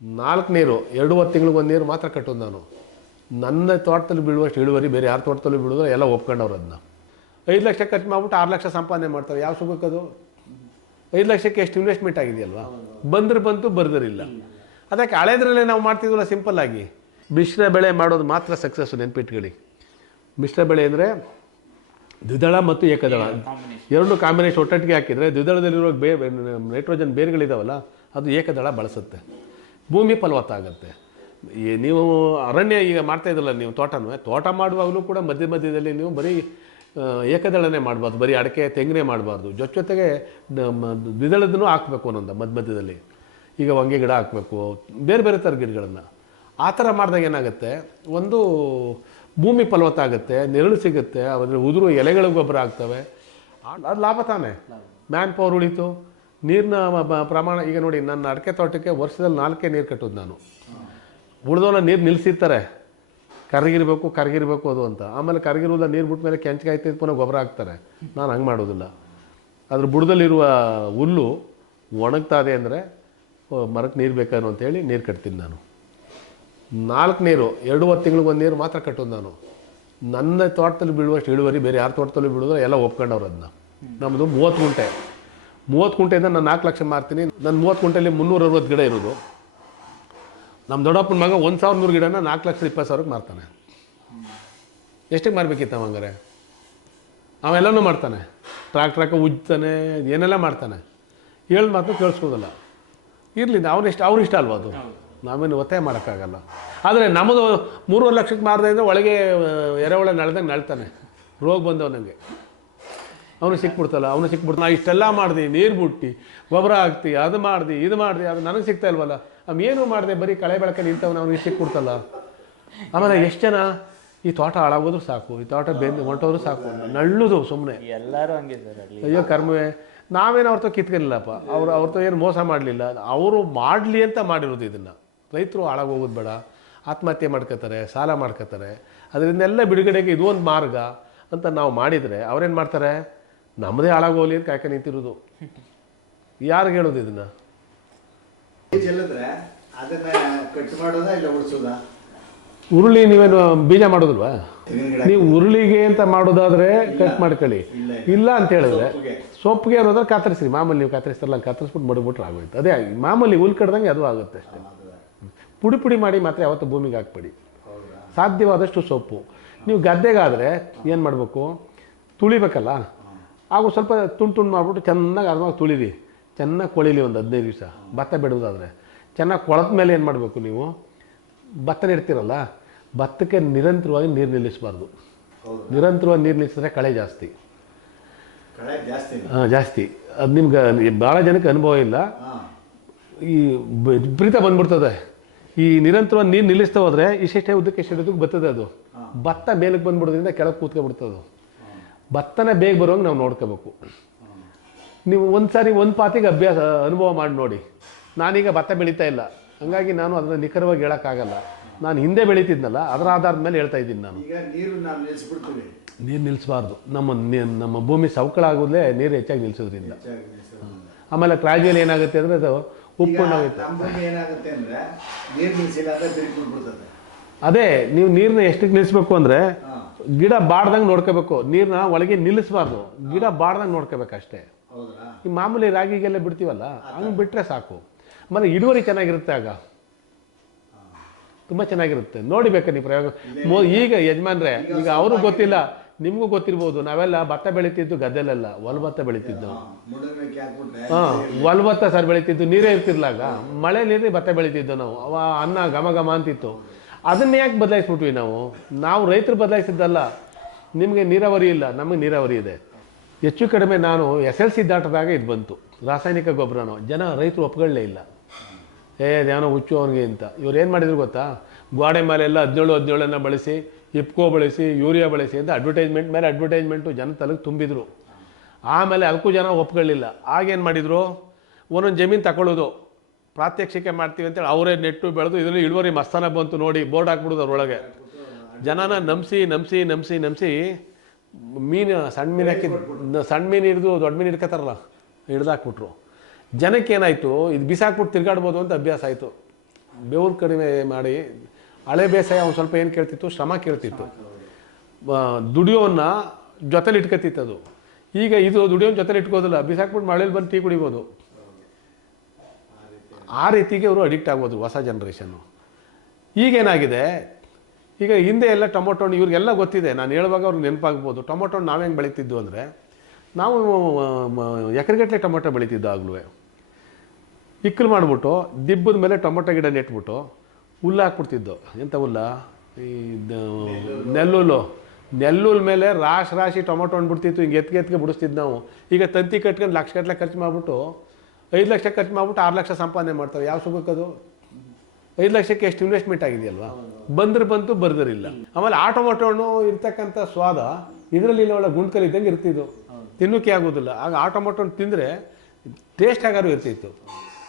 4 ನೀರು 2 ತಿಂಗಳಿಗೆ ಒಂದು ನೀರು ಮಾತ್ರ ಕಟ್ಟೋದು ನಾನು. ನನ್ನ ತೋಟದಲ್ಲಿ ಬೀಳುವಷ್ಟು ಇಳುವರಿ ಬೇರೆ ಯಾರ ತೋಟದಲ್ಲಿ ಬೀಳೋದು ಎಲ್ಲ ಒಪ್ಕೊಂಡವ್ರು. ಅದನ್ನ 5 ಲಕ್ಷ ಖರ್ಚು ಮಾಡ್ಬಿಟ್ಟು 6 ಲಕ್ಷ ಸಂಪಾದನೆ ಮಾಡ್ತಾರೆ. ಯಾವ ಸುಖಕ್ಕದು? 5 ಲಕ್ಷಕ್ಕೆ ಎಷ್ಟು ಇನ್ವೆಸ್ಟ್ಮೆಂಟ್ ಆಗಿದೆಯಲ್ವಾ? ಬಂದ್ರೆ ಬಂತು, ಬರ್ದರಿಲ್ಲ. ಅದಕ್ಕೆ ಹಳೇದ್ರಲ್ಲೇ ನಾವು ಮಾಡ್ತಿದ್ವಲ್ಲ ಸಿಂಪಲ್ ಆಗಿ. ಮಿಶ್ರ ಬೆಳೆ ಮಾಡೋದು ಮಾತ್ರ ಸಕ್ಸಸ್ಸು, ನೆನ್ಪಿಟ್ಕೊಳ್ಳಿ. ಮಿಶ್ರ ಬೆಳೆ ಅಂದರೆ ದ್ವಿದಳ ಮತ್ತು ಏಕದಳ ಎರಡು ಕಾಂಬಿನೇಷನ್ ಒಟ್ಟೊಟ್ಟಿಗೆ ಹಾಕಿದರೆ ದ್ವಿದಳದಲ್ಲಿರೋ ನೈಟ್ರೋಜನ್ ಬೇರುಗಳಿದಾವಲ್ಲ, ಅದು ಏಕದಳ ಬಳಸುತ್ತೆ, ಭೂಮಿ ಫಲವತ್ತ ಆಗುತ್ತೆ. ನೀವು ಅರಣ್ಯ ಈಗ ಮಾಡ್ತಾಯಿದ್ದಲ್ಲ ನೀವು ತೋಟ ಮಾಡುವಾಗಲೂ ಕೂಡ ಮಧ್ಯದಲ್ಲಿ ನೀವು ಬರೀ ಏಕದಳನೇ ಮಾಡಬಾರ್ದು, ಬರೀ ಅಡಿಕೆ ತೆಂಗನೇ ಮಾಡಬಾರ್ದು. ಜೊತೆಗೆ ದ್ವಿದಳದನ್ನು ಹಾಕಬೇಕು ಅನ್ನೋದು ಮಧ್ಯದಲ್ಲಿ. ಈಗ ಹೊಂಗೆ ಗಿಡ ಹಾಕಬೇಕು, ಬೇರೆ ಬೇರೆ ಥರ ಗಿಡಗಳನ್ನು. ಆ ಥರ ಮಾಡಿದಾಗ ಏನಾಗುತ್ತೆ, ಒಂದು ಭೂಮಿ ಫಲವತ್ತ ಆಗುತ್ತೆ, ನೆರಳು ಸಿಗುತ್ತೆ, ಅದ್ರ ಉದುರು ಎಲೆಗಳ ಗೊಬ್ಬರ ಆಗ್ತವೆ, ಅದು ಲಾಭ ತಾನೇ. ಮ್ಯಾನ್ ಪವರ್ ಉಳಿತು, ನೀರಿನ ಪ್ರಮಾಣ. ಈಗ ನೋಡಿ, ನನ್ನ ಅಡಿಕೆ ತೋಟಕ್ಕೆ ವರ್ಷದಲ್ಲಿ 4 ನೀರು ಕಟ್ಟೋದು ನಾನು. ಉಳಿದವನ್ನ ನೀರು ನಿಲ್ಲಿಸಿರ್ತಾರೆ, ಕರಗಿರಬೇಕು ಅದು ಅಂತ. ಆಮೇಲೆ ಕರಗಿರೋದ ನೀರು ಬಿಟ್ಟ ಮೇಲೆ ಕೆಂಚಗಾಯ್ತು ಪುನಃ ಗೊಬ್ಬರ ಹಾಕ್ತಾರೆ. ನಾನು ಹಂಗೆ ಮಾಡೋದಿಲ್ಲ. ಅದ್ರ ಬುಡದಲ್ಲಿರುವ ಹುಲ್ಲು ಒಣಗ್ತಾದೆ ಅಂದರೆ ಮರಕ್ಕೆ ನೀರು ಬೇಕೇನೋ ಅಂತೇಳಿ ನೀರು ಕಟ್ತೀನಿ ನಾನು. 4 ನೀರು 2 ತಿಂಗಳಿಗೆ ಒಂದು ನೀರು ಮಾತ್ರ ಕಟ್ಟೋದು ನಾನು. ನನ್ನ ತೋಟದಲ್ಲಿ ಬೀಳುವಷ್ಟು ಇಳುವರಿ ಬೇರೆ ಯಾರ ತೋಟದಲ್ಲಿ ಬೀಳೋದು ಎಲ್ಲ ಒಪ್ಕೊಂಡವ್ರು. ಅದನ್ನ ನಮ್ಮದು 30 ಗುಂಟೆ. 30 ಗುಂಟೆಯಿಂದ ನಾನು 4 ಲಕ್ಷ ಮಾರ್ತೀನಿ. ನನ್ನ 30 ಗುಂಟೆಯಲ್ಲಿ 360 ಗಿಡ ಇರೋದು. ನಮ್ಮ ದೊಡ್ಡಪ್ಪನ ಮಗ 1100 ಗಿಡನ 4,20,000ಕ್ಕೆ ಮಾರ್ತಾನೆ. ಎಷ್ಟಕ್ಕೆ ಮಾರಬೇಕಿತ್ತು ಅವ? ಹಂಗಾರೆ ಅವೆಲ್ಲನೂ ಮಾಡ್ತಾನೆ, ಟ್ರಾಕ್ಟ್ರಾಕ ಉಜ್ತಾನೆ, ಏನೆಲ್ಲ ಮಾಡ್ತಾನೆ. ಹೇಳಿ ಮಾತು ಕೇಳಿಸ್ಕೋದಲ್ಲ. ಇರಲಿ, ಅವ್ರು ಇಷ್ಟ ಅಲ್ವ ಅದು, ನಾವೇನು ಒತ್ತಾಯ ಮಾಡೋಕ್ಕಾಗಲ್ಲ. ಆದರೆ ನಮ್ಮದು 3.5 ಲಕ್ಷಕ್ಕೆ ಮಾರದೆ ಅಂದರೆ ಒಳಗೆ ಎರೆಹುಳ ನಳ್ದಂಗೆ ನಳ್ತಾನೆ, ರೋಗ ಬಂದವನಂಗೆ. ಅವನು ಸಿಕ್ಬಿಡ್ತಲ್ಲ. ನಾ ಇಷ್ಟೆಲ್ಲ ಮಾಡ್ದು, ನೀರು ಬಿಟ್ಟು ಗೊಬ್ಬರ ಹಾಕ್ತಿ, ಅದು ಮಾಡ್ದು ಇದು ಮಾಡ್ದು, ಅದು ನನಗೆ ಸಿಗ್ತಾ ಇಲ್ವಲ್ಲ. ಏನೂ ಮಾಡಿದೆ, ಬರೀ ಕಳೆ ಬೆಳಕೆ ನಿಂತವನು, ಅವ್ನಿಗೆ ಸಿಕ್ಬಿಡ್ತಲ್ಲ. ಆಮೇಲೆ ಎಷ್ಟು ಜನ ಈ ತೋಟ ಹಾಳಾಗೋದ್ರು ಸಾಕು, ಈ ತೋಟ ಹೊಂಟೋದ್ರು ಸಾಕು, ನಳ್ಳುದು ಸುಮ್ಮನೆ. ಎಲ್ಲರೂ ಹಂಗೆ ಸರ್. ಅಯ್ಯೋ ಕರ್ಮವೇ, ನಾವೇನು ಅವ್ರతో ಕಿತ್ಕೊಂಡಿಲ್ಲಪ್ಪ, ಅವ್ರతో ಏನು ಮೋಸ ಮಾಡಲಿಲ್ಲ. ಅವರು ಮಾಡಲಿ ಅಂತ ಮಾಡಿರೋದು ಇದನ್ನು. ರೈತರು ಹಾಳಾಗೋಗೋದು ಬೇಡ, ಆತ್ಮಹತ್ಯೆ ಮಾಡ್ಕೋತಾರೆ, ಸಾಲ ಮಾಡ್ಕೋತಾರೆ. ಅದರಿಂದೆಲ್ಲ ಬಿಡುಗಡೆಗೆ ಇದು ಒಂದು ಮಾರ್ಗ ಅಂತ ನಾವು ಮಾಡಿದರೆ ಅವ್ರೇನು ಮಾಡ್ತಾರೆ, ನಮ್ಮದೇ ಹಾಳಾಗೋಲಿ ಅಂತ ಕಾಯ್ಕ ನಿಂತಿರೋದು. ಯಾರಿಗೆ ಹೇಳೋದು ಇದನ್ನು? ಉರುಳಿ ನೀವೇನು ಬೀಜ ಮಾಡೋದಿಲ್ವಾ? ನೀವು ಉರುಳಿಗೆ ಅಂತ ಮಾಡೋದಾದ್ರೆ ಕಟ್ ಮಾಡ್ಕೊಳ್ಳಿ. ಇಲ್ಲ ಅಂತ ಹೇಳಿದ್ರೆ ಸೊಪ್ಪಿಗೆ ಅನ್ನೋದ್ರೆ ಕತ್ತರಿಸ್ರಿ. ಮಾಮೂಲಿ ನೀವು ಕತ್ತರಿಸ್ತಾರಲ್ಲ, ಕತ್ತರಿಸ್ಬಿಟ್ಟು ಮಡಗ್ಬಿಟ್ರೆ ಆಗೋಯ್ತು. ಅದೇ ಮಾಮೂಲಿ ಹುಲ್ ಕಡ್ದಂಗೆ ಅದು ಆಗುತ್ತೆ ಅಷ್ಟೇ. ಪುಡಿ ಮಾಡಿ ಮಾತ್ರ ಯಾವತ್ತು ಭೂಮಿಗೆ ಹಾಕ್ಬೇಡಿ. ಸಾಧ್ಯವಾದಷ್ಟು ಸೊಪ್ಪು. ನೀವು ಗದ್ದೆಗಾದರೆ ಏನು ಮಾಡಬೇಕು, ತುಳಿಬೇಕಲ್ಲ, ಹಾಗೂ ಸ್ವಲ್ಪ ತುಂಡು ಮಾಡಿಬಿಟ್ಟು ಚೆನ್ನಾಗಿ ಅದ್ಮಾಗಿ ತುಳಿರಿ. ಚೆನ್ನಾಗಿ ಕೊಳಿಲಿ ಒಂದು 15 ದಿವಸ. ಭತ್ತ ಬಿಡೋದಾದರೆ ಚೆನ್ನಾಗಿ ಕೊಳೆತ ಮೇಲೆ ಏನು ಮಾಡಬೇಕು, ನೀವು ಭತ್ತ ಇಡ್ತೀರಲ್ಲ, ಭತ್ತಕ್ಕೆ ನಿರಂತರವಾಗಿ ನೀರು ನಿಲ್ಲಿಸಬಾರ್ದು. ನಿರಂತರವಾಗಿ ನೀರು ನಿಲ್ಲಿಸಿದ್ರೆ ಕಳೆ ಜಾಸ್ತಿ. ಜಾಸ್ತಿ. ಅದು ನಿಮ್ಗೆ ಭಾಳ ಜನಕ್ಕೆ ಅನುಭವ ಇಲ್ಲ, ಈ ವಿಪರೀತ ಬಂದ್ಬಿಡ್ತದೆ. ಈ ನಿರಂತರವಾಗಿ ನೀರು ನಿಲ್ಲಿಸ್ತಾ ಹೋದರೆ ಇಷ್ಟೇ ಉದ್ದಕ್ಕೆ ಬರ್ತದೆ. ಅದು ಭತ್ತ ಮೇಲಕ್ಕೆ ಬಂದ್ಬಿಡೋದ್ರಿಂದ ಕೆಳಗೆ ಕೂತ್ಕೊಬಿಡ್ತದೆ. ಭತ್ತನ ಬೇಗ ಬರುವಂಗೆ ನಾವು ನೋಡ್ಕೋಬೇಕು. ನೀವು ಒಂದು ಸಾರಿ ಒಂದು ಪಾತಿಗೆ ಅನುಭವ ಮಾಡಿ ನೋಡಿ. ನಾನೀಗ ಭತ್ತ ಬೆಳೀತಾ ಇಲ್ಲ, ಹಾಗಾಗಿ ನಾನು ಅದನ್ನು ನಿಖರವಾಗಿ ಹೇಳೋಕ್ಕಾಗಲ್ಲ. ನಾನು ಹಿಂದೆ ಬೆಳೀತಿದ್ನಲ್ಲ, ಅದರ ಆಧಾರದ ಮೇಲೆ ಹೇಳ್ತಾ ಇದ್ದೀನಿ ನಾನು. ನೀರು ನಿಲ್ಲಿಸಬಾರ್ದು. ನಮ್ಮ ಭೂಮಿ ಸವಕಳ ಆಗೋದೇ ನೀರು ಹೆಚ್ಚಾಗಿ ನಿಲ್ಲಿಸೋದ್ರಿಂದ. ಆಮೇಲೆ ಕ್ರಾಜುವಲಿ ಏನಾಗುತ್ತೆ ಅಂದರೆ ಅದು ಉಪ್ಕೊಂಡಾಗುತ್ತೆ. ಅದೇ ನೀವು ನೀರನ್ನ ಎಷ್ಟಕ್ಕೆ ನಿಲ್ಲಿಸ್ಬೇಕು ಅಂದರೆ, ಗಿಡ ಬಾಡ್ದಂಗೆ ನೋಡ್ಕೋಬೇಕು. ನೀರನ್ನ ಒಳಗೆ ನಿಲ್ಲಿಸಬಾರ್ದು, ಗಿಡ ಬಾಡ್ದಂಗೆ ನೋಡ್ಕೋಬೇಕು ಅಷ್ಟೇ. ಈ ಮಾಮೂಲಿ ರಾಗಿಗೆಲ್ಲ ಬಿಡ್ತೀವಲ್ಲ, ಹಂಗೆ ಬಿಟ್ಟರೆ ಸಾಕು. ಆಮೇಲೆ ಇಳುವರಿ ಚೆನ್ನಾಗಿರುತ್ತೆ, ಆಗ ತುಂಬ ಚೆನ್ನಾಗಿರುತ್ತೆ. ನೋಡಿಬೇಕು ನೀವು ಪ್ರಯೋಗ. ಈಗ ಯಜಮಾನ್ರೆ, ಈಗ ಅವರು ಗೊತ್ತಿಲ್ಲ, ನಿಮಗೂ ಗೊತ್ತಿರ್ಬೋದು. ನಾವೆಲ್ಲ ಭತ್ತ ಬೆಳೀತಿದ್ದು ಗದ್ದೆಲೆಲ್ಲ, ಭತ್ತ ಬೆಳೀತಿದ್ದು. ಭತ್ತ ಸರ್ ಬೆಳೀತಿದ್ದು, ನೀರೇ ಇರ್ತಿರ್ಲಾಗ, ಮಳೆ ನೀರೇ ಭತ್ತ ಬೆಳೀತಿದ್ದು ನಾವು. ಅನ್ನ ಘಮ ಅಂತಿತ್ತು. ಅದನ್ನ ಯಾಕೆ ಬದಲಾಯಿಸ್ಬಿಟ್ವಿ ನಾವು ರೈತರು ಬದಲಾಯಿಸಿದ್ದಲ್ಲ. ನಿಮಗೆ ನೀರಾವರಿ ಇಲ್ಲ, ನಮಗೆ ನೀರಾವರಿ ಇದೆ. ಹೆಚ್ಚು ಕಡಿಮೆ ನಾನು SLC ದಾಟದಾಗ ಇದು ಬಂತು, ರಾಸಾಯನಿಕ ಗೊಬ್ಬರನೋ. ರೈತರು ಒಪ್ಕೊಳ್ಳೇ ಇಲ್ಲ. ಏನೋ ಹುಚ್ಚು ಅವನಿಗೆ ಅಂತ. ಇವ್ರು ಏನು ಮಾಡಿದ್ರು ಗೊತ್ತಾ, ಗೋಡೆ ಮೇಲೆಲ್ಲ 17 ಬಳಸಿ, ಇಪ್ಕೋ ಬಳಸಿ, ಯೂರಿಯಾ ಬಳಸಿ ಅಂತ ಅಡ್ವರ್ಟೈಸ್ಮೆಂಟ್ ಮೇಲೆ ಅಡ್ವರ್ಟೈಸ್ಮೆಂಟು ಜನ ತಲೆಗೆ ತುಂಬಿದ್ರು. ಆಮೇಲೆ ಅದಕ್ಕೂ ಜನ ಒಪ್ಕೊಳ್ಳಿಲ್ಲ. ಆಗೇನು ಮಾಡಿದರು, ಒಂದೊಂದು ಜಮೀನು ತಗೊಳ್ಳೋದು, ಪ್ರಾತ್ಯಕ್ಷಿಕೆ ಮಾಡ್ತೀವಿ ಅಂತೇಳಿ ಅವರೇ ನೆಟ್ಟು ಬೆಳೆದು ಇದರಲ್ಲಿ ಇಳುವರಿ ಮಸ್ತಾನ ಬಂತು ನೋಡಿ ಬೋರ್ಡ್ ಹಾಕ್ಬಿಡೋದು ಅದರೊಳಗೆ. ಜನನ ನಂಬಿಸಿ ಮೀನು, ಸಣ್ಣ ಮೀನು ಹಿಡಿದು ದೊಡ್ಡ ಮೀನು ಹಿಡ್ಕೊತಾರಲ್ಲ, ಹಿಡ್ದಾಕ್ಬಿಟ್ರು. ಜನಕ್ಕೆ ಏನಾಯಿತು, ಇದು ಬಿಸಾಕ್ಬಿಟ್ಟು ತಿರ್ಗಾಡ್ಬೋದು ಅಂತ ಅಭ್ಯಾಸ ಆಯಿತು. ಬೆವರು ಕಡಿಮೆ ಮಾಡಿ ಹಳೆ ಬೇಸಾಯ ಒಂದು ಸ್ವಲ್ಪ ಏನು ಕೇಳ್ತಿತ್ತು, ಶ್ರಮ ಕೇಳ್ತಿತ್ತು, ದುಡಿಯೋನ್ನ ಜೊತೆಲಿ ಇಟ್ಕೊತಿತ್ತು ಅದು. ಈಗ ಇದು ದುಡಿಯೋನ್ ಜೊತೆಲಿ ಇಟ್ಕೋದಿಲ್ಲ, ಬಿಸಾಕ್ಬಿಟ್ಟು ಮಳೇಲಿ ಬಂದು ಟೀ ಕುಡಿಬೋದು. ಆ ರೀತಿಗೆ ಅವರು ಅಡಿಕ್ಟ್ ಆಗ್ಬೋದು ಹೊಸ ಜನ್ರೇಷನ್ನು. ಈಗೇನಾಗಿದೆ, ಈಗ ಹಿಂದೆ ಎಲ್ಲ ಟೊಮೊಟೊ ಹಣ್ಣು ಇವ್ರಿಗೆಲ್ಲ ಗೊತ್ತಿದೆ, ನಾನು ಹೇಳುವಾಗ ಅವ್ರಿಗೆ ನೆನಪಾಗ್ಬೋದು. ಟೊಮೊಟೊ ಹಣ್ಣು ನಾವು ಹೆಂಗೆ ಬೆಳೀತಿದ್ದು ಅಂದರೆ, ನಾವು ಎಕರೆಗಟ್ಟಲೆ ಟೊಮೊಟೊ ಬೆಳೀತಿದ್ದು ಆಗಲೂ. ಇಕ್ಕಲು ಮಾಡಿಬಿಟ್ಟು ದಿಬ್ಬದ ಮೇಲೆ ಟೊಮೊಟೊ ಗಿಡ ನೆಟ್ಬಿಟ್ಟು ಹುಲ್ಲು ಹಾಕ್ಬಿಡ್ತಿದ್ದು. ಎಂಥ ಹುಲ್ಲ, ಈ ನೆಲ್ಲುಲ್ ಮೇಲೆ ರಾಶಿ ಟೊಮೊಟೊ ಹಣ್ಣು ಬಿಡ್ತಿತ್ತು. ಹಿಂಗೆ ಎತ್ಗೆ ಬಿಡಿಸ್ತಿದ್ದು ನಾವು. ಈಗ ತಂತಿ ಕಟ್ಕೊಂಡು ಲಕ್ಷಗಟ್ಟಲೆ ಖರ್ಚು ಮಾಡಿಬಿಟ್ಟು 5 ಲಕ್ಷ ಖರ್ಚು ಮಾಡಿಬಿಟ್ಟು 6 ಲಕ್ಷ ಸಂಪಾದನೆ ಮಾಡ್ತಾರೆ. ಯಾವ ಸುಖಕ್ಕದು? 5 ಲಕ್ಷಕ್ಕೆ ಎಷ್ಟು ಇನ್ವೆಸ್ಟ್ಮೆಂಟ್ ಆಗಿದೆಯಲ್ವಾ? ಬಂದ್ರೆ ಬಂತು, ಬರ್ದರಿಲ್ಲ. ಆಮೇಲೆ ಆ ಟೊಮೊಟೊ ಹಣ್ಣು ಇರ್ತಕ್ಕಂಥ ಸ್ವಾದ ಇದರಲ್ಲಿ ಒಳ್ಳೆ ಗುಂಡ್ಕಲ್ ಇದ್ದಂಗೆ ಇರ್ತಿದ್ದು, ತಿನ್ನೋಕ್ಕೆ ಆಗೋದಿಲ್ಲ. ಆಗ ಆ ಟೊಮೊಟೊ ಹಣ್ಣು ತಿಂದರೆ ಟೇಸ್ಟ್ ಆಗಾರು ಇರ್ತಿತ್ತು.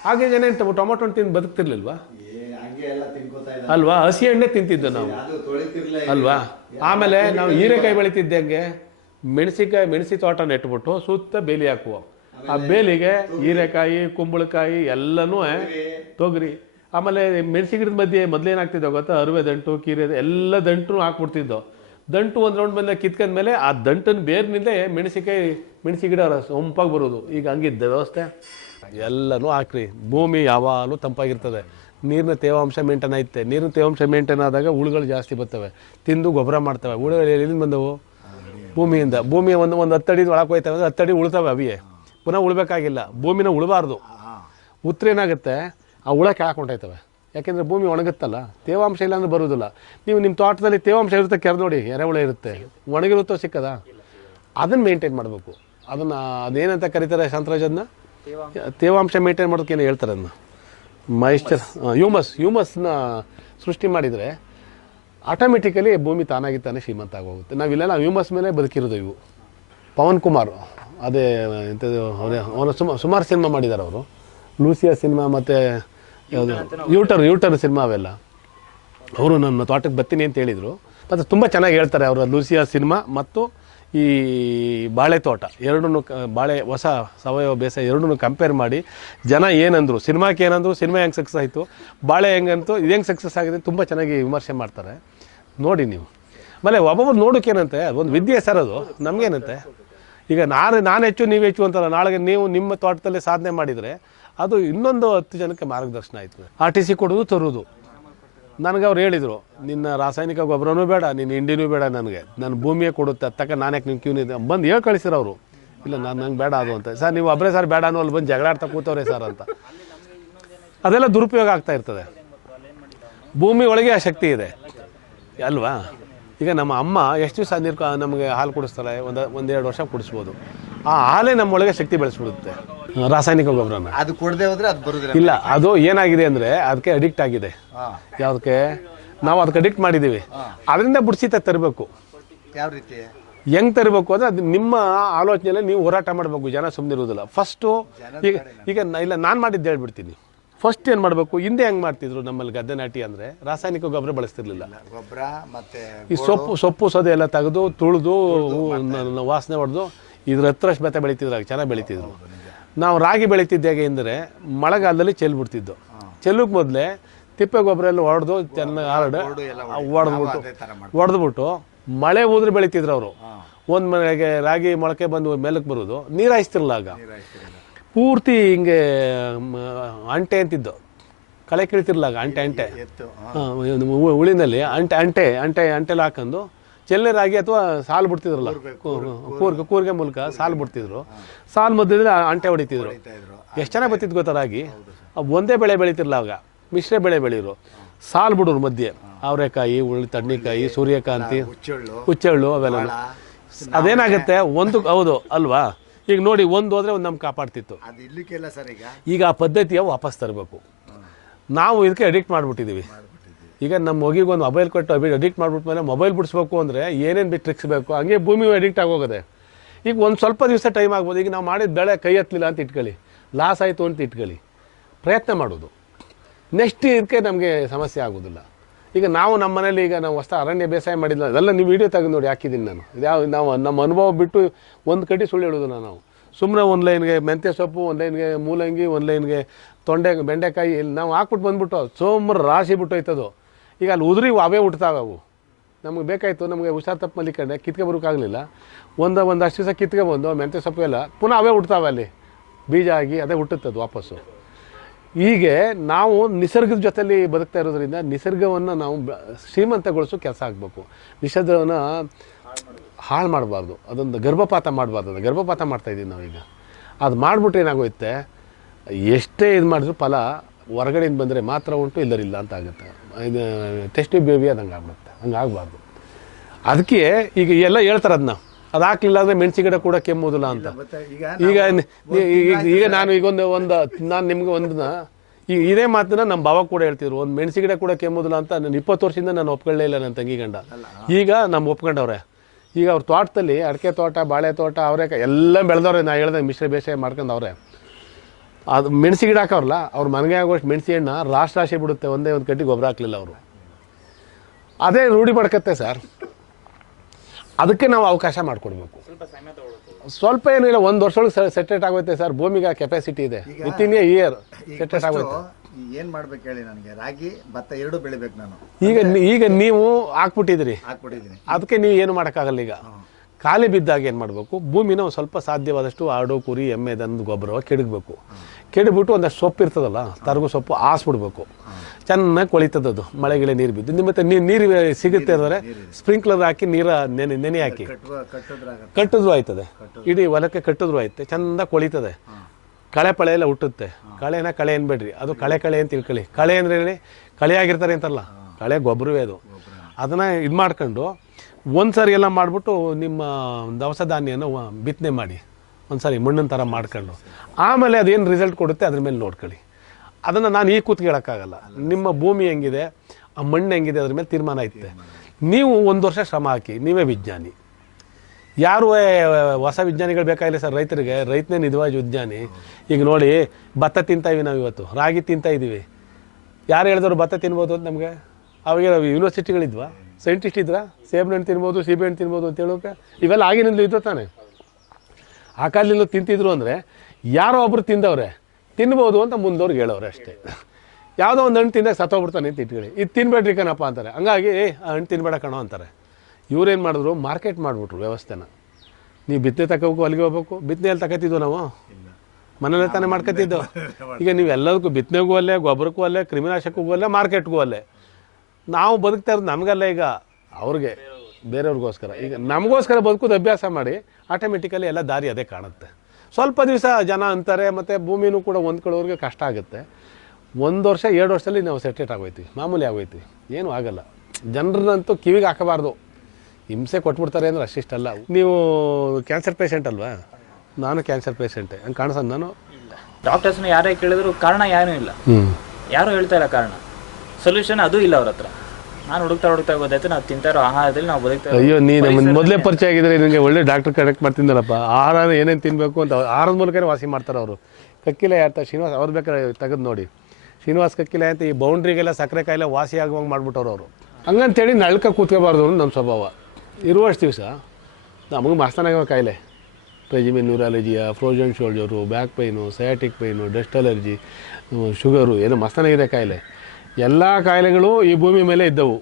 ಹಾಗೆ ಜನ ಟೊಮೊಟೊ ಹಣ್ಣು ತಿಂದು ಬದುಕ್ತಿರ್ಲಿಲ್ವಾ ಅಲ್ವಾ? ಹಸಿ ಎಣ್ಣೆ ತಿಂತಿದ್ದು ನಾವು ಅಲ್ವಾ? ಆಮೇಲೆ ನಾವು ಹೀರೆಕಾಯಿ ಬೆಳಿತಿದ್ದೆ, ಹಂಗೆ ಮೆಣಸಿ ತೋಟ ನೆಟ್ಬಿಟ್ಟು ಸುತ್ತ ಬೇಲಿ ಹಾಕುವ. ಆ ಬೇಲಿಗೆ ಹೀರೆಕಾಯಿ, ಕುಂಬಳಕಾಯಿ ಎಲ್ಲನೂ ತೊಗರಿ. ಆಮೇಲೆ ಮೆಣಸಿ ಗಿಡದ ಮಧ್ಯೆ ಮೊದಲೇನಾಗ್ತಿದ್ದೋ ಗೊತ್ತಾ, ಅರಿವೆ ದಂಟು, ಕೀರೆ ಎಲ್ಲ ದಂಟು ಹಾಕ್ಬಿಡ್ತಿದ್ದೋ. ದಂಟು ಒಂದು ರೌಂಡ್ ಮೇಲೆ ಕಿತ್ಕೊಂಡ್ಮೇಲೆ ಆ ದಂಟನ್ನು ಬೇರ್ನಿಂದಲೇ ಮೆಣಸಿ ಗಿಡ ಸೊಂಪಾಗಿ ಬರೋದು. ಈಗ ಹಂಗಿದ್ದ ವ್ಯವಸ್ಥೆ. ಎಲ್ಲನೂ ಹಾಕ್ರಿ, ಭೂಮಿ ಯಾವಾಗಲೂ ತಂಪಾಗಿರ್ತದೆ. ನೀರಿನ ತೇವಾಂಶ ಮೇಂಟೈನ್ ಐತೆ. ನೀರಿನ ತೇವಾಂಶ ಮೇಂಟೈನ್ ಆದಾಗ ಹುಳುಗಳು ಜಾಸ್ತಿ ಬರ್ತವೆ, ತಿಂದು ಗೊಬ್ಬರ ಮಾಡ್ತವೆ. ಹುಳುಗಳು ಎಲ್ಲಿಂದ ಬಂದವು? ಭೂಮಿಯಿಂದ. ಭೂಮಿಯ ಒಂದು 10 ಅಡಿ ಒಳಗೆ ಹೋಯ್ತವೆ ಅಂದರೆ 10 ಅಡಿ ಉಳ್ತವೆ. ಅವಿಯೇ ಪುನಃ ಉಳ್ಬೇಕಾಗಿಲ್ಲ. ಭೂಮಿನ ಉಳಬಾರ್ದು. ಉತ್ತರ ಏನಾಗುತ್ತೆ, ಆ ಹುಳಕ್ಕೆ ಹಾಕೊಂಡೈತವೆ. ಯಾಕೆಂದರೆ ಭೂಮಿ ಒಣಗುತ್ತಲ್ಲ, ತೇವಾಂಶ ಇಲ್ಲ ಅಂದರೆ ಬರೋದಿಲ್ಲ. ನೀವು ನಿಮ್ಮ ತೋಟದಲ್ಲಿ ತೇವಾಂಶ ಇರುತ್ತೆ, ಕೆರೆ ನೋಡಿ, ಎರೆಹುಳ ಇರುತ್ತೆ, ಒಣಗಿರುತ್ತೋ ಸಿಕ್ಕದ, ಅದನ್ನು ಮೇಂಟೈನ್ ಮಾಡಬೇಕು. ಅದೇನಂತ ಕರೀತಾರೆ ಶಾಂತರಾಜನ್ನ, ತೇವಾಂಶ ಮೇಂಟೈನ್ ಮಾಡೋದಕ್ಕೆ ಏನು ಹೇಳ್ತಾರೆ ಅದನ್ನ, ಮಾಯಿಶ್ಚರ್, ಹ್ಯೂಮಸ್ನ ಸೃಷ್ಟಿ ಮಾಡಿದರೆ ಆಟೋಮೆಟಿಕಲಿ ಭೂಮಿ ತಾನಾಗಿ ಶ್ರೀಮಂತ ಆಗೋಗುತ್ತೆ. ನಾವು ಹ್ಯೂಮಸ್ ಮೇಲೆ ಬದುಕಿರೋದು. ಇವು ಪವನ್ ಕುಮಾರ್, ಅದೇ ಎಂಥದ್ದು, ಅವನು ಸುಮಾರು ಸಿನಿಮಾ ಮಾಡಿದ್ದಾರೆ ಅವರು. ಲೂಸಿಯಾ ಸಿನಿಮಾ ಮತ್ತು ಯಾವುದು ಯೂಟರ್ ಸಿನಿಮಾ, ಅವೆಲ್ಲ. ಅವರು ನನ್ನ ತೋಟಕ್ಕೆ ಬರ್ತೀನಿ ಅಂತ ಹೇಳಿದರು. ಮತ್ತು ತುಂಬ ಚೆನ್ನಾಗಿ ಹೇಳ್ತಾರೆ ಅವರು. ಲೂಸಿಯಾ ಸಿನಿಮಾ ಮತ್ತು ಈ ಬಾಳೆ ತೋಟ ಎರಡನ್ನೂ, ಬಾಳೆ ಹೊಸ ಸಾವಯವ ಬೇಸಾಯ ಎರಡನ್ನೂ ಕಂಪೇರ್ ಮಾಡಿ ಜನ ಏನಂದರು, ಸಿನಿಮಾಕ್ಕೆ ಏನಂದರು, ಸಿನಿಮಾ ಹೆಂಗೆ ಸಕ್ಸಸ್ ಆಯಿತು, ಬಾಳೆ ಹೆಂಗಂತೂ ಇದು ಹೆಂಗೆ ಸಕ್ಸಸ್ ಆಗಿದೆ, ತುಂಬ ಚೆನ್ನಾಗಿ ವಿಮರ್ಶೆ ಮಾಡ್ತಾರೆ. ನೋಡಿ ನೀವು. ಆಮೇಲೆ ಒಬ್ಬೊಬ್ಬರು ನೋಡೋಕ್ಕೇನಂತೆ, ಒಂದು ವಿದ್ಯೆ ಸರ್ ಅದು. ನಮಗೇನಂತೆ, ಈಗ ನಾನು ಹೆಚ್ಚು ನೀವು ಹೆಚ್ಚು ಅಂತಲ್ಲ, ನಾಳೆಗೆ ನೀವು ನಿಮ್ಮ ತೋಟದಲ್ಲಿ ಸಾಧನೆ ಮಾಡಿದರೆ ಅದು ಇನ್ನೊಂದು 10 ಜನಕ್ಕೆ ಮಾರ್ಗದರ್ಶನ ಆಯ್ತದೆ. RTC ಕೊಡೋದು ತರೋದು. ನನಗೆ ಅವ್ರು ಹೇಳಿದರು, ನಿನ್ನ ರಾಸಾಯನಿಕ ಗೊಬ್ಬರನೂ ಬೇಡ, ನಿನ್ನ ಹಿಂಡಿನೂ ಬೇಡ, ನನ್ನ ಭೂಮಿಯೇ ಕೊಡುತ್ತೆ, ತಕ್ಕ ನಾನು ಯಾಕೆ ನಿಮ್ಮ ಕ್ಯೂನಿದೆ ಬಂದು ಹೇಳಿ ಕಳಿಸಿರೋ ಅವರು. ಇಲ್ಲ ನಂಗೆ ಬೇಡ ಅದು ಅಂತ. ಸರ್ ನೀವು ಒಬ್ಬರೇ ಸರ್ ಬೇಡ ಅನ್ನೋ ಅಲ್ಲಿ ಬಂದು ಜಗಳ ಆಡ್ತಾ ಕೂತವ್ರೆ ಸರ್ ಅಂತ. ಅದೆಲ್ಲ ದುರುಪಯೋಗ ಆಗ್ತಾ ಇರ್ತದೆ. ಭೂಮಿ ಒಳಗೆ ಆ ಶಕ್ತಿ ಇದೆ ಅಲ್ವಾ? ಈಗ ನಮ್ಮ ಅಮ್ಮ ಎಷ್ಟು ದಿವಸ ನೀರು ನಮಗೆ ಹಾಲು ಕುಡಿಸ್ತಾಳೆ, 1-2 ವರ್ಷ ಕುಡಿಸ್ಬೋದು. ಆ ಹಾಲೇ ನಮ್ಮೊಳಗೆ ಶಕ್ತಿ ಬೆಳೆಸ್ಬಿಡುತ್ತೆ. ರಾಸಾಯನಿಕ ಗೊಬ್ಬರನ ಅದು ಕೊಡದೆ ಹೋದ್ರೆ ಅದು ಬರುದಿಲ್ಲ. ಇಲ್ಲ, ಅದು ಏನಾಗಿದೆ ಅಂದರೆ ಅದಕ್ಕೆ ಅಡಿಕ್ಟ್ ಆಗಿದೆ. ಯಾವುದಕ್ಕೆ ನಾವು ಅದಕ್ಕೆ ಅಡಿಕ್ಟ್ ಮಾಡಿದ್ದೀವಿ. ಅದರಿಂದ ಬಿಡಿಸಿತ ತರಬೇಕು. ಯಾವ ರೀತಿ ಹೆಂಗೆ ತರಬೇಕು ಅಂದರೆ ಅದು ನಿಮ್ಮ ಆಲೋಚನೆಯಲ್ಲಿ ನೀವು ಹೋರಾಟ ಮಾಡಬೇಕು. ಜನ ಸುಮ್ಮನೆ ಇರೋದಿಲ್ಲ. ಫಸ್ಟು ಈಗ ಇಲ್ಲ, ನಾನು ಮಾಡಿದ್ದು ಹೇಳ್ಬಿಡ್ತೀನಿ. ಫಸ್ಟ್ ಏನು ಮಾಡಬೇಕು, ಹಿಂದೆ ಹೆಂಗೆ ಮಾಡ್ತಿದ್ರು ನಮ್ಮಲ್ಲಿ ಗದ್ದೆ ನಾಟಿ ಅಂದರೆ ರಾಸಾಯನಿಕ ಗೊಬ್ಬರ ಬಳಸ್ತಿರ್ಲಿಲ್ಲ. ಗೊಬ್ಬರ ಮತ್ತೆ ಈ ಸೊಪ್ಪು ಸೊದೆ ಎಲ್ಲ ತೆಗೆದು ತುಳಿದು ವಾಸನೆ ಹೊಡೆದು ಇದ್ರ ಹತ್ರಷ್ಟು ಬೆತ್ತ ಬೆಳೀತಿದ್ರು, ಚೆನ್ನಾಗಿ ಬೆಳೀತಿದ್ರು. ನಾವು ರಾಗಿ ಬೆಳೀತಿದ್ದ ಹೇಗೆ ಅಂದರೆ ಮಳೆಗಾಲದಲ್ಲಿ ಚೆಲ್ಬಿಡ್ತಿದ್ದು. ಚೆಲ್ಲಕ್ಕೆ ಮೊದಲೇ ತಿಪ್ಪೆ ಗೊಬ್ಬರ ಎಲ್ಲ ಹೊಡೆದು ಚೆನ್ನಾಗಿ ಹೊಡೆದ್ಬಿಟ್ಟು ಮಳೆ ಹೋದ್ರೆ ಬೆಳೀತಿದ್ರು ಅವರು. ಒಂದು ಮನೆಗೆ ರಾಗಿ ಮೊಳಕೆ ಬಂದು ಮೇಲಕ್ಕೆ ಬರೋದು, ನೀರು ಹಾಯಿಸ್ತಿರಲ್ಲ. ಆಗ ಪೂರ್ತಿ ಹಿಂಗೆ ಅಂಟೆ ಅಂತಿದ್ದು, ಕಳೆ ಕೀಳ್ತಿರ್ಲಾಗ ಅಂಟೆ ಉಳಿನಲ್ಲಿ ಅಂಟೆಲ್ಲ ಹಾಕೊಂಡು ಚೆಲ್ಲೆ ರಾಗಿ ಅಥವಾ ಸಾಲು ಬಿಡ್ತಿದ್ರಲ್ಲ, ಕೂರ್ಗೆ ಮೂಲಕ ಸಾಲು ಬಿಡ್ತಿದ್ರು. ಸಾಲು ಮಧ್ಯದಲ್ಲಿ ಅಂಟೆ ಹೊಡಿತಿದ್ರು. ಎಷ್ಟು ಚೆನ್ನಾಗಿ ಬರ್ತಿದ್ದು ಗೊತ್ತಾ ರಾಗಿ. ಒಂದೇ ಬೆಳೆ ಬೆಳೀತಿರ್ಲ, ಆಗ ಮಿಶ್ರ ಬೆಳೆ ಬೆಳೀರು. ಸಾಲು ಬಿಡೋರು ಮಧ್ಯೆ ಅವರೆಕಾಯಿ, ತಡ್ನಿಕಾಯಿ, ಸೂರ್ಯಕಾಂತಿ, ಹುಚ್ಚೆಳ್ಳು ಅವೆಲ್ಲ. ಅದೇನಾಗುತ್ತೆ ಒಂದು, ಹೌದು ಅಲ್ವಾ? ಈಗ ನೋಡಿ, ಒಂದು ಹೋದ್ರೆ ಒಂದು ನಮ್ಗೆ ಕಾಪಾಡ್ತಿತ್ತು. ಈಗ ಆ ಪದ್ಧತಿಯ ವಾಪಸ್ ತರಬೇಕು. ನಾವು ಇದಕ್ಕೆ ಅಡಿಕ್ಟ್ ಮಾಡಿಬಿಟ್ಟಿದ್ದೀವಿ. ಈಗ ನಮ್ಮ ಮಗಿಗೊಂದು ಮೊಬೈಲ್ ಕೊಟ್ಟು ಅಡಿಕ್ಟ್ ಮಾಡಿಬಿಟ್ಮೇಲೆ ಮೊಬೈಲ್ ಬಿಡಿಸ್ಬೇಕು ಅಂದರೆ ಏನೇನು ಟ್ರಿಕ್ಸ್ ಬೇಕು, ಹಂಗೆ ಭೂಮಿ ಅಡಿಕ್ಟ್ ಆಗೋಗಿದೆ. ಈಗ ಒಂದು ಸ್ವಲ್ಪ ದಿವಸ ಟೈಮ್ ಆಗ್ಬೋದು. ಈಗ ನಾವು ಮಾಡಿದ ಬೆಳೆ ಕೈ ಹತ್ತಲಿಲ್ಲ ಅಂತ ಇಟ್ಕೊಳ್ಳಿ, ಲಾಸ್ ಆಯಿತು ಅಂತ ಇಟ್ಕೊಳ್ಳಿ, ಪ್ರಯತ್ನ ಮಾಡೋದು. ನೆಕ್ಸ್ಟ್ ಇದಕ್ಕೆ ನಮಗೆ ಸಮಸ್ಯೆ ಆಗೋದಿಲ್ಲ. ಈಗ ನಾವು ನಮ್ಮ ಮನೇಲಿ ಈಗ ನಾವು ಹೊಸ ಅರಣ್ಯ ಬೇಸಾಯ ಮಾಡಿಲ್ಲ, ಅದೆಲ್ಲ ನೀವು ವಿಡಿಯೋ ತೆಗೆದು ನೋಡಿ, ಹಾಕಿದ್ದೀನಿ ನಾನು. ನಾವು ನಮ್ಮ ಅನುಭವ ಬಿಟ್ಟು ಒಂದು ಕಡ್ಡಿ ಸುಳ್ಳು ಹೇಳೋದಿಲ್ಲ ನಾವು. ಸುಮ್ಮನೆ ಒಂದು ಲೈನ್ಗೆ ಮೆಂತ್ಯ ಸೊಪ್ಪು, ಒಂದು ಲೈನ್ಗೆ ಮೂಲಂಗಿ, ಒಂದು ಲೈನ್ಗೆ ಬೆಂಡೆಕಾಯಿ ಇಲ್ಲಿ ನಾವು ಹಾಕ್ಬಿಟ್ಟು ಬಂದ್ಬಿಟ್ಟು ಸೋಮವಾರ ರಾಶಿ ಬಿಟ್ಟು ಹೋಯ್ತದು. ಈಗ ಅಲ್ಲಿ ಉದುರಿ ಅವೇ ಹುಟ್ತಾವೆ ಅವು. ನಮಗೆ ಬೇಕಾಯಿತು, ನಮಗೆ ಹುಷಾರು ತಪ್ಪು ಮಲ್ಲಿಕಂಡೆ ಕಿತ್ಕೊಬರೋಕ್ಕಾಗಲಿಲ್ಲ. ಒಂದಷ್ಟು ದಿವಸ ಕಿತ್ಕೊಬಂದು ಮೆಂತ್ಯ ಸೊಪ್ಪು ಎಲ್ಲ ಪುನಃ ಅವೇ ಹುಟ್ತಾವೆ ಅಲ್ಲಿ, ಬೀಜ ಆಗಿ ಅದೇ ಹುಟ್ಟುತ್ತದು ವಾಪಸ್ಸು. ಹೀಗೆ ನಾವು ನಿಸರ್ಗದ ಜೊತೆಲಿ ಬದುಕ್ತಾ ಇರೋದ್ರಿಂದ ನಿಸರ್ಗವನ್ನು ನಾವು ಶ್ರೀಮಂತಗೊಳಿಸೋ ಕೆಲಸ ಆಗಬೇಕು. ನಿಸರ್ಗವನ್ನು ಹಾಳು ಮಾಡಬಾರ್ದು, ಅದೊಂದು ಗರ್ಭಪಾತ ಮಾಡಬಾರ್ದು. ಅದು ಗರ್ಭಪಾತ ಮಾಡ್ತಾಯಿದ್ದೀವಿ ನಾವೀಗ. ಅದು ಮಾಡಿಬಿಟ್ರೆ ಏನಾಗೋಯ್ತೆ, ಎಷ್ಟೇ ಇದು ಮಾಡಿದ್ರು ಫಲ ಹೊರಗಡೆಯಿಂದ ಬಂದರೆ ಮಾತ್ರ ಉಂಟು, ಇಲ್ಲರಿಲ್ಲ ಅಂತ ಆಗುತ್ತೆ. ಇದು ಟೆಸ್ಟ್ ಬೇಬಿ ಅದಂಗೆ ಆಗ್ಬಿಡುತ್ತೆ. ಹಂಗೆ ಆಗಬಾರ್ದು. ಅದಕ್ಕೆ ಈಗ ಎಲ್ಲ ಹೇಳ್ತಾರೆ ಅದನ್ನ, ಅದು ಹಾಕ್ಲಿಲ್ಲ ಅಂದರೆ ಮೆಣಸಿ ಗಿಡ ಕೂಡ ಕೆಮ್ಮೋದಿಲ್ಲ ಅಂತ. ಈಗ ನಾನು ನಾನು ನಿಮ್ಗೆ ಇದೇ ಮಾತನ್ನ ನಮ್ಮ ಭಾವ ಕೂಡ ಹೇಳ್ತಿದ್ರು, ಒಂದು ಮೆಣಸಿ ಗಿಡ ಕೂಡ ಕೆಮ್ಮೋದಿಲ್ಲ ಅಂತ. ನಾನು 20 ವರ್ಷದಿಂದ ನಾನು ಒಪ್ಕೊಳ್ಳೇ ಇಲ್ಲ ನನ್ನ ತಂಗಿ ಗಂಡ. ಈಗ ನಮ್ಮ ಒಪ್ಕೊಂಡವ್ರೆ. ಈಗ ಅವ್ರ ತೋಟದಲ್ಲಿ ಅಡಿಕೆ ತೋಟ, ಬಾಳೆ ತೋಟ, ಅವರೇಕಾಯಿ ಎಲ್ಲ ಬೆಳೆದವ್ರೆ. ನಾ ಹೇಳ್ದೆ ಮಿಶ್ರ ಬೇಸಾಯ ಮಾಡ್ಕೊಂಡವ್ರೆ. ಅದು ಮೆಣಸಿ ಗಿಡ ಹಾಕವ್ರಲ್ಲ, ಅವ್ರ ಮನೆಗೆ ಆಗೋಷ್ಟು ಮೆಣಸಿ ಹಣ್ಣು ರಾಶಿ ಬಿಡುತ್ತೆ. ಒಂದೇ ಒಂದು ಕಡ್ಡಿ ಗೊಬ್ಬರ ಹಾಕಲಿಲ್ಲ ಅವರು. ಅದೇ ರೂಢಿ ಮಾಡ್ಕತ್ತೆ ಸರ್. ಅದಕ್ಕೆ ನಾವು ಅವಕಾಶ ಮಾಡಿಕೊಡ್ಬೇಕು. ಸ್ವಲ್ಪ ಏನಿಲ್ಲ, 1 ವರ್ಷದೊಳಗೆ ಸೆಟ್ರೇಟ್ ಆಗುತ್ತೆ ಸರ್. ಭೂಮಿಗೆ ಕೆಪಾಸಿಟಿ ಇದೆ. ವಿತಿನ್ ಎ ಇಯರ್ ಸೆಟ್ರೇಟ್ ಆಗುತ್ತೆ. ಏನು ಮಾಡ್ಬೇಕು ಹೇಳಿ ನನಗೆ? ರಾಗಿ ಭತ್ತ 2 ಬೆಳಿಬೇಕು ನಾನು. ಈಗ ನೀವು ಹಾಕ್ಬಿಟ್ಟಿದ್ದೀರಿ, ಅದಕ್ಕೆ ನೀವು ಏನು ಮಾಡೋಕ್ಕಾಗಲ್ಲ. ಈಗ ಖಾಲಿ ಬಿದ್ದಾಗ ಏನು ಮಾಡಬೇಕು, ಭೂಮಿನ ಒಂದು ಸ್ವಲ್ಪ ಸಾಧ್ಯವಾದಷ್ಟು ಆಡು, ಕುರಿ, ಎಮ್ಮೆ, ದನದ ಗೊಬ್ಬರ ಕೆಡಗಬೇಕು. ಕೆಡಬಿಟ್ಟು ಒಂದಷ್ಟು ಸೊಪ್ಪು ಇರ್ತದಲ್ಲ, ತರಗು ಸೊಪ್ಪು ಹಾಸ್ಬಿಡ್ಬೇಕು. ಚೆನ್ನಾಗಿ ಕೊಳಿತದದು, ಮಳೆಗಿಳೆ ನೀರು ಬಿದ್ದು. ನಿಮ್ಮ ನೀರು ಸಿಗುತ್ತೆ ಅಂದರೆ ಸ್ಪ್ರಿಂಕ್ಲರ್ ಹಾಕಿ ನೆನೆ ಹಾಕಿ ಕಟ್ಟಿದ್ರು ಆಯ್ತದೆ. ಇಡೀ ಹೊಲಕ್ಕೆ ಕಟ್ಟಿದ್ರು ಆಯ್ತು, ಚೆಂದ ಕೊಳಿತದೆ. ಕಳೆ ಪಳೆ ಎಲ್ಲ ಹುಟ್ಟುತ್ತೆ. ಕಳೆ ಅನ್ಬೇಡ್ರಿ, ಅದು ಕಳೆ ಅಂತ ತಿಳ್ಕೊಳ್ಳಿ. ಕಳೆ ಅಂದರೆ ಹೇಳಿ ಕಳೆ ಆಗಿರ್ತಾರೆ ಅಂತಲ್ಲ, ಕಳೆ ಗೊಬ್ಬರವೇ ಅದು. ಅದನ್ನು ಇದು ಮಾಡ್ಕೊಂಡು ಒಂದ್ಸರಿ ಎಲ್ಲ ಮಾಡಿಬಿಟ್ಟು ನಿಮ್ಮ ದವಸ ಧಾನ್ಯನ ಬಿತ್ತನೆ ಮಾಡಿ, ಒಂದ್ಸರಿ ಮಣ್ಣಿನ ಥರ ಮಾಡ್ಕೊಂಡು ಆಮೇಲೆ ಅದೇನು ರಿಸಲ್ಟ್ ಕೊಡುತ್ತೆ ಅದ್ರ ಮೇಲೆ ನೋಡ್ಕೊಳ್ಳಿ. ಅದನ್ನು ನಾನು ಈ ಕೂತ್ಗೆ ಹೇಳೋಕ್ಕಾಗಲ್ಲ. ನಿಮ್ಮ ಭೂಮಿ ಹೆಂಗಿದೆ, ಆ ಮಣ್ಣು ಹೆಂಗಿದೆ, ಅದ್ರ ಮೇಲೆ ತೀರ್ಮಾನ ಐತೆ. ನೀವು 1 ವರ್ಷ ಶ್ರಮ ಹಾಕಿ, ನೀವೇ ವಿಜ್ಞಾನಿ. ಯಾರು ಹೊಸ ವಿಜ್ಞಾನಿಗಳು ಬೇಕಾಗಿಲ್ಲ ಸರ್ ರೈತರಿಗೆ. ರೈತನೇ ನಿಜವಾದ ವಿಜ್ಞಾನಿ. ಈಗ ನೋಡಿ, ಭತ್ತ ತಿಂತಾಯಿವಿ ನಾವು, ಇವತ್ತು ರಾಗಿ ತಿಂತಾ ಇದ್ದೀವಿ. ಯಾರು ಹೇಳಿದವರು ಭತ್ತ ತಿನ್ಬೋದು ಅಂತ ನಮಗೆ? ಅವಾಗ ಯೂನಿವರ್ಸಿಟಿಗಳಿದ್ವಾ, ಸೈಂಟಿಸ್ಟ್ ಇದ್ರಾ? ಸೇಬು ಹಣ್ಣು ತಿನ್ಬೋದು, ಸೀಬೆ ಹಣ್ಣು ತಿನ್ಬೋದು ಅಂತ ಹೇಳೋಕೆ? ಇವೆಲ್ಲ ಆಗಿನಿಂದಲೂ ಇದ್ದು ತಾನೆ. ಆ ಕಾಲದಿಂದ ತಿಂತಿದ್ರು ಅಂದರೆ ಯಾರೋ ಒಬ್ರು ತಿಂದವ್ರೆ, ತಿನ್ಬೋದು ಅಂತ ಮುಂದವ್ರಿಗೆ ಹೇಳೋರೆ ಅಷ್ಟೇ. ಯಾವುದೋ ಒಂದು ಹಣ್ಣು ತಿಂದಾಗ ಸತ್ತೋಗ್ಬಿಡ್ತಾನೆ ಅಂತ ಇಟ್ಕೊಳ್ಳಿ. ಇದು ತಿನ್ಬೇಡ್ರಿ ಕಣಪ್ಪ ಅಂತಾರೆ. ಹಂಗಾಗಿ ಆ ಹಣ್ಣು ತಿನ್ಬೇಡ ಕಣೋ ಅಂತಾರೆ. ಇವ್ರೇನು ಮಾಡಿದ್ರು, ಮಾರ್ಕೆಟ್ ಮಾಡಿಬಿಟ್ರು ವ್ಯವಸ್ಥೆನ. ನೀವು ಬಿತ್ತನೆ ತಗೋಬೇಕು, ಅಲ್ಲಿಗೆ ಹೋಗ್ಬೇಕು. ಬಿತ್ತನೆಯಲ್ಲಿ ತಗೋತಿದ್ವು ನಾವು, ಮನೇಲೆ ತಾನೇ ಮಾಡ್ಕೊತಿದ್ದು. ಈಗ ನೀವು ಎಲ್ಲದಕ್ಕೂ ಬಿತ್ತನೆಗೂ ಅಲ್ಲೇ, ಗೊಬ್ಬರಕ್ಕೂ ಅಲ್ಲೇ, ಕ್ರಿಮಿನಾಶಕಕ್ಕೂ ಅಲ್ಲೇ, ಮಾರ್ಕೆಟ್ಗೂ ಅಲ್ಲೇ. ನಾವು ಬದುಕ್ತಾ ಇರೋದು ನಮಗಲ್ಲ, ಈಗ ಅವ್ರಿಗೆ, ಬೇರೆಯವ್ರಿಗೋಸ್ಕರ. ಈಗ ನಮಗೋಸ್ಕರ ಬದುಕೋದು ಅಭ್ಯಾಸ ಮಾಡಿ ಆಟೋಮೆಟಿಕಲಿ ಎಲ್ಲ ದಾರಿ ಅದೇ ಕಾಣುತ್ತೆ. ಸ್ವಲ್ಪ ದಿವಸ ಜನ ಅಂತಾರೆ, ಮತ್ತು ಭೂಮಿನೂ ಕೂಡ ಹೊಂದ್ಕೊಳ್ಳೋರಿಗೆ ಕಷ್ಟ ಆಗುತ್ತೆ. 1 ವರ್ಷ 2 ವರ್ಷದಲ್ಲಿ ನಾವು ಸೆಟ್ರೇಟ್ ಆಗೋಯ್ತೀವಿ, ಮಾಮೂಲಿ ಆಗೋಯ್ತೀವಿ. ಏನೂ ಆಗಲ್ಲ. ಜನರನ್ನಂತೂ ಕಿವಿಗೆ ಹಾಕಬಾರ್ದು. ಹಿಂಸೆ ಕೊಟ್ಬಿಡ್ತಾರೆ ಅಂದರೆ ಅಷ್ಟಿಷ್ಟಲ್ಲ. ನೀವು ಕ್ಯಾನ್ಸರ್ ಪೇಷೆಂಟ್ ಅಲ್ವಾ? ನಾನು ಕ್ಯಾನ್ಸರ್ ಪೇಷೆಂಟೆ. ಹಂಗೆ ಕಾಣಿಸೋದು ನಾನು. ಡಾಕ್ಟರ್ಸ್ನ ಯಾರೇ ಕೇಳಿದ್ರು ಕಾರಣ ಏನೂ ಇಲ್ಲ, ಯಾರೂ ಹೇಳ್ತಾ ಇಲ್ಲ ಕಾರಣ. ಸೊಲ್ಯೂಷನ್ ಅದು ಇಲ್ಲ ಅವ್ರ ಹತ್ರ. ನಾನು ಹುಡುಕ್ತಾ ಗೊತ್ತಾಯ್ತು, ನಾವು ತಿಂತಾ ಇರೋ ಆಹಾರದಲ್ಲಿ ನಾವು ಬದುಕ್ತಾ. ಅಯ್ಯೋ, ನೀನು ಮೊದಲೇ ಪರಿಚಯ ಆಗಿದ್ರೆ ನಿಮಗೆ ಒಳ್ಳೆ ಡಾಕ್ಟರ್ ಕನೆಕ್ಟ್ ಮಾಡ್ತಿದ್ದಲ್ಲಪ್ಪ. ಆಹಾರ ಏನೇನು ತಿನ್ನಬೇಕು ಅಂತ ಆಹಾರದ ಮೂಲಕನೇ ವಾಸಿ ಮಾಡ್ತಾರೆ ಅವರು. ಕಕ್ಕಿಲೆ ಅಂತ ಶ್ರೀನಿವಾಸ್ ಅವ್ರು ಬೇಕಾದ್ರೆ ತೆಗೆದು ನೋಡಿ. ಶ್ರೀನಿವಾಸ್ ಕಕ್ಕಿಲೆ ಅಂತ ಈ ಬೌಂಡ್ರಿಗೆಲ್ಲ ಸಕ್ಕರೆ ಕಾಯಿಲೆ ವಾಸಿ ಆಗುವಂಗೆ ಮಾಡ್ಬಿಟ್ಟವ್ರು ಅವರು. ಹಂಗಂತೇಳಿ ನಳ್ಕ ಕೂತ್ಕೋಬಾರ್ದು ಅನ್ನೋದು ನಮ್ಮ ಸ್ವಭಾವ. ಇರುವಷ್ಟು ದಿವಸ ನಮಗೆ ಮಸ್ತಾನಾಗೋ ಕಾಯಿಲೆ, trigeminal neuralgia, frozen shoulder, back pain, sciatic pain, dust allergy, sugar, ಏನೋ ಮಸ್ತಾನಾಗಿದೆ ಕಾಯಿಲೆ. ಎಲ್ಲ ಕಾಯಿಲೆಗಳು ಈ ಭೂಮಿ ಮೇಲೆ ಇದ್ದವು.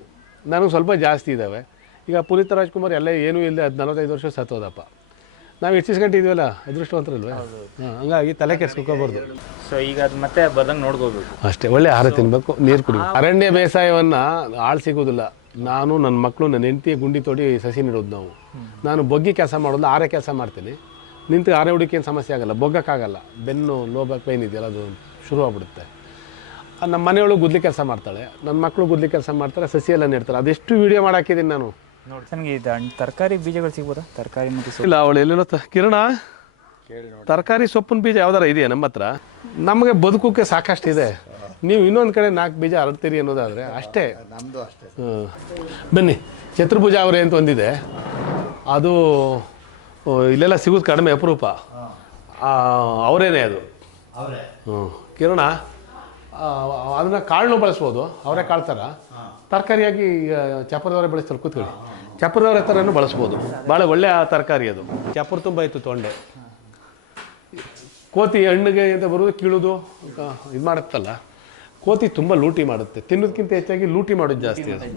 ನನಗೆ ಸ್ವಲ್ಪ ಜಾಸ್ತಿ ಇದ್ದಾವೆ. ಈಗ ಪುನೀತ್ ರಾಜ್ಕುಮಾರ್ ಎಲ್ಲ ಏನೂ ಇಲ್ಲದೆ 45 ವರ್ಷ ಸತ್ತೋದಪ್ಪ. ನಾವು ಹೆಚ್ಚಿಸ್ಕೊಂಡಿದ್ವಲ್ಲ, ಅದೃಷ್ಟವಂತರಲ್ವೇ? ಹಂಗಾಗಿ ತಲೆ ಕೆಡ್ಸ್ಕೊಬಾರ್ದು. ಸೊ ಈಗ ಅದು ಮತ್ತೆ ಬರ್ದಂಗೆ ನೋಡ್ಕೋಬೇಕು ಅಷ್ಟೇ. ಒಳ್ಳೆ ಆಹಾರ ತಿನ್ನಬೇಕು, ನೀರು ಕುಡಿಬೇಕು. ಅರಣ್ಯ ಬೇಸಾಯವನ್ನು ಆಳು ಸಿಗೋದಿಲ್ಲ. ನಾನು, ನನ್ನ ಮಕ್ಕಳು, ನನ್ನ ಹೆಂಡತಿ ಗುಂಡಿ ತೋಡಿ ಸಸಿ ನೆಡೋದು ನಾವು. ನಾನು ಬೊಗ್ಗಿ ಕೆಲಸ ಮಾಡೋದು, ಆರೆ ಕೆಲಸ ಮಾಡ್ತೀನಿ. ನಿಂತು ಆರೆ ಹುಡುಕಿ ಏನು ಸಮಸ್ಯೆ ಆಗಲ್ಲ, ಬೊಗ್ಗಕ್ಕಾಗಲ್ಲ. ಬೆನ್ನು ಲೋ ಬ್ಯಾಕ್ ಪೈನ್ ಇದೆಯಲ್ಲ, ಅದು ಶುರು ಆಗ್ಬಿಡುತ್ತೆ. ನಮ್ಮ ಮನೆಯೊಳಗೆ ಗುದ್ಲಿ ಕೆಲಸ ಮಾಡ್ತಾಳೆ, ನನ್ನ ಮಕ್ಕಳು ಗುದ್ಲಿ ಕೆಲಸ ಮಾಡ್ತಾರೆ, ಸಸಿ ಎಲ್ಲ ನೆಡ್ತಾರೆ. ಅದೆಷ್ಟು ವೀಡಿಯೋ ಮಾಡಾಕಿದ್ದೀನಿ ನಾನು. ನೋಡಿ ನನಗೆ ಇದು ತರಕಾರಿ ಬೀಜಗಳು ಸಿಗ್ಬೋದಾ? ತರಕಾರಿ ಮತ್ತು ಇಲ್ಲ, ಅವಳು ಎಲ್ಲೆಲ್ಲೋ ಕಿರಣ ತರಕಾರಿ ಸೊಪ್ಪಿನ ಬೀಜ ಯಾವ್ದಾರ ಇದೆಯಾ ನಮ್ಮ ಹತ್ರ? ನಮಗೆ ಬದುಕೋಕ್ಕೆ ಸಾಕಷ್ಟಿದೆ. ನೀವು ಇನ್ನೊಂದು ಕಡೆ 4 ಬೀಜ ಹರಡ್ತೀರಿ ಅನ್ನೋದಾದರೆ ಅಷ್ಟೇ. ನಮ್ಮದು ಅಷ್ಟೇ. ಬನ್ನಿ, ಚತುರ್ಭುಜ ಅವರೇ ಅಂತ ಒಂದಿದೆ, ಅದು ಇಲ್ಲೆಲ್ಲ ಸಿಗೋದು ಕಡಿಮೆ, ಅಪರೂಪ. ಅವರೇನೇ ಅದು. ಕಿರಣ ಅದನ್ನು ಕಾಳನ್ನು ಬಳಸ್ಬೋದು. ಅವರೇ ಕಾಳು ಥರ ತರಕಾರಿಯಾಗಿ ಚಪ್ಪರದವರೇ ಬೆಳೆಸ್ತಾರೆ. ಕೂತ್ಕೊಳ್ಳಿ, ಚಪ್ಪರದವರೇ ಥರನೂ ಬಳಸ್ಬೋದು. ಭಾಳ ಒಳ್ಳೆಯ ತರಕಾರಿ ಅದು. ಚಪ್ಪರ ತುಂಬ ಇತ್ತು ತೊಂಡೆ. ಕೋತಿ ಹಣ್ಣಿಗೆ ಅಂತ ಬರೋದು ಕೀಳೋದು ಇದು ಮಾಡುತ್ತಲ್ಲ, ಕೋತಿ ತುಂಬ ಲೂಟಿ ಮಾಡುತ್ತೆ, ತಿನ್ನೋದಕ್ಕಿಂತ ಹೆಚ್ಚಾಗಿ ಲೂಟಿ ಮಾಡೋದು ಜಾಸ್ತಿ ಅದು.